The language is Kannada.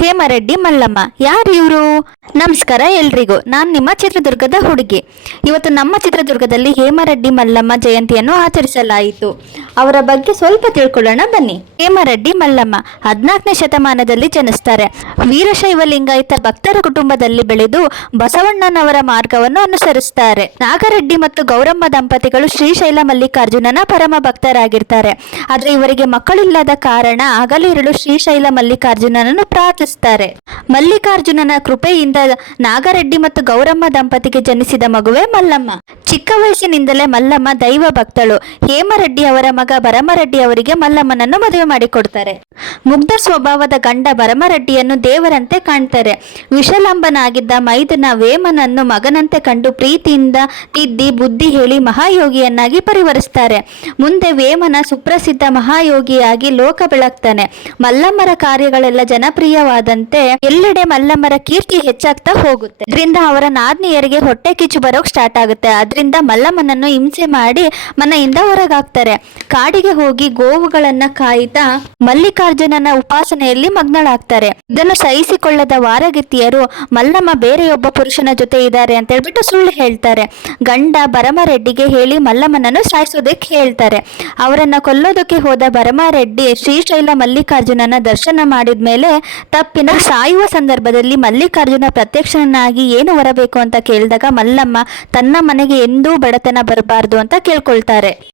ಹೇಮರೆಡ್ಡಿ ಮಲ್ಲಮ್ಮ ಯಾರು ಇವರು? ನಮಸ್ಕಾರ ಎಲ್ರಿಗೂ, ನಾನು ನಿಮ್ಮ ಚಿತ್ರದುರ್ಗದ ಹುಡುಗಿ. ಇವತ್ತು ನಮ್ಮ ಚಿತ್ರದುರ್ಗದಲ್ಲಿ ಹೇಮರೆಡ್ಡಿ ಮಲ್ಲಮ್ಮ ಜಯಂತಿಯನ್ನು ಆಚರಿಸಲಾಯಿತು. ಅವರ ಬಗ್ಗೆ ಸ್ವಲ್ಪ ತಿಳ್ಕೊಳ್ಳೋಣ ಬನ್ನಿ. ಹೇಮರೆಡ್ಡಿ ಮಲ್ಲಮ್ಮ 14ನೇ ಶತಮಾನದಲ್ಲಿ ಜನಿಸ್ತಾರೆ. ವೀರಶೈವ ಲಿಂಗಾಯತ ಭಕ್ತರ ಕುಟುಂಬದಲ್ಲಿ ಬೆಳೆದು ಬಸವಣ್ಣನವರ ಮಾರ್ಗವನ್ನು ಅನುಸರಿಸ್ತಾರೆ. ನಾಗರೆಡ್ಡಿ ಮತ್ತು ಗೌರಮ್ಮ ದಂಪತಿಗಳು ಶ್ರೀಶೈಲ ಮಲ್ಲಿಕಾರ್ಜುನನ ಪರಮ ಭಕ್ತರಾಗಿರ್ತಾರೆ. ಆದ್ರೆ ಇವರಿಗೆ ಮಕ್ಕಳಿಲ್ಲದ ಕಾರಣ ಹಗಲಿರುಳು ಶ್ರೀಶೈಲ ಮಲ್ಲಿಕಾರ್ಜುನನನ್ನು ಪ್ರಾರ್ಥಿಸ್ತಾರೆ. ಮಲ್ಲಿಕಾರ್ಜುನನ ಕೃಪೆಯಿಂದ ನಾಗರೆಡ್ಡಿ ಮತ್ತು ಗೌರಮ್ಮ ದಂಪತಿಗೆ ಜನಿಸಿದ ಮಗುವೆ ಮಲ್ಲಮ್ಮ. ಚಿಕ್ಕ ವಯಸ್ಸಿನಿಂದಲೇ ಮಲ್ಲಮ್ಮ ದೈವ ಭಕ್ತಳು. ಹೇಮರೆಡ್ಡಿ ಅವರ ಮಗ ಭರಮರೆಡ್ಡಿ ಅವರಿಗೆ ಮಲ್ಲಮ್ಮನನ್ನು ಮದುವೆ ಮಾಡಿಕೊಡ್ತಾರೆ. ಮುಗ್ಧ ಸ್ವಭಾವದ ಗಂಡ ಭರಮರೆಡ್ಡಿಯನ್ನು ದೇವರಂತೆ ಕಾಣ್ತಾರೆ. ವಿಷಲಂಬನಾಗಿದ್ದ ಮೈದುನ ವೇಮನನ್ನು ಮಗನಂತೆ ಕಂಡು ಪ್ರೀತಿಯಿಂದ ತಿದ್ದಿ ಬುದ್ಧಿ ಹೇಳಿ ಮಹಾಯೋಗಿಯನ್ನಾಗಿ ಪರಿವರಿಸ್ತಾರೆ. ಮುಂದೆ ವೇಮನ ಸುಪ್ರಸಿದ್ಧ ಮಹಾಯೋಗಿಯಾಗಿ ಲೋಕ ಬೆಳಗ್ತಾನೆ. ಮಲ್ಲಮ್ಮರ ಕಾರ್ಯಗಳೆಲ್ಲ ಜನಪ್ರಿಯವಾದಂತೆ ಎಲ್ಲೆಡೆ ಮಲ್ಲಮ್ಮರ ಕೀರ್ತಿ ಹೆಚ್ಚಾಗ್ತಾ ಹೋಗುತ್ತೆ. ಇದರಿಂದ ಅವರ ನಾದ್ನಿಯರಿಗೆ ಹೊಟ್ಟೆ ಕಿಚ್ಚು ಬರೋಕ್ ಸ್ಟಾರ್ಟ್ ಆಗುತ್ತೆ. ಅದರಿಂದ ಮಲ್ಲಮ್ಮನನ್ನು ಹಿಂಸೆ ಮಾಡಿ ಮನೆಯಿಂದ ಹೊರಗಾಕ್ತಾರೆ. ಕಾಡಿಗೆ ಹೋಗಿ ಗೋವುಗಳನ್ನ ಕಾಯ್ತಾ ಮಲ್ಲಿಕಾರ್ಜುನನ ಉಪಾಸನೆಯಲ್ಲಿ ಮಗ್ನಳಾಗ್ತಾರೆ. ಇದನ್ನು ಸಹಿಸಿಕೊಳ್ಳದ ವಾರಗಿತ್ತಿಯರು ಮಲ್ಲಮ್ಮ ಬೇರೆಯೊಬ್ಬ ಪುರುಷನ ಜೊತೆ ಇದ್ದಾರೆ ಅಂತ ಹೇಳ್ಬಿಟ್ಟು ಸುಳ್ಳು ಹೇಳ್ತಾರೆ. ಗಂಡ ಭರಮರೆಡ್ಡಿಗೆ ಹೇಳಿ ಮಲ್ಲಮ್ಮನನ್ನು ಸಾಯಿಸೋದಕ್ಕೆ ಹೇಳ್ತಾರೆ. ಅವರನ್ನ ಕೊಲ್ಲೋದಕ್ಕೆ ಹೋದ ಭರಮರೆಡ್ಡಿ ಶ್ರೀಶೈಲ ಮಲ್ಲಿಕಾರ್ಜುನನ ದರ್ಶನ ಮಾಡಿದ್ಮೇಲೆ ತಪ್ಪಿನ ಸಾಯುವ ಸಂದರ್ಭದಲ್ಲಿ ಮಲ್ಲಿಕಾರ್ಜುನ ಪ್ರತ್ಯಕ್ಷನಾಗಿ ಏನು ಬರಬೇಕು ಅಂತ ಕೇಳಿದಾಗ ಮಲ್ಲಮ್ಮ ತನ್ನ ಮನೆಗೆ ಎಂದೂ ಬಡತನ ಬರಬಾರ್ದು ಅಂತ ಕೇಳ್ಕೊಳ್ತಾರೆ.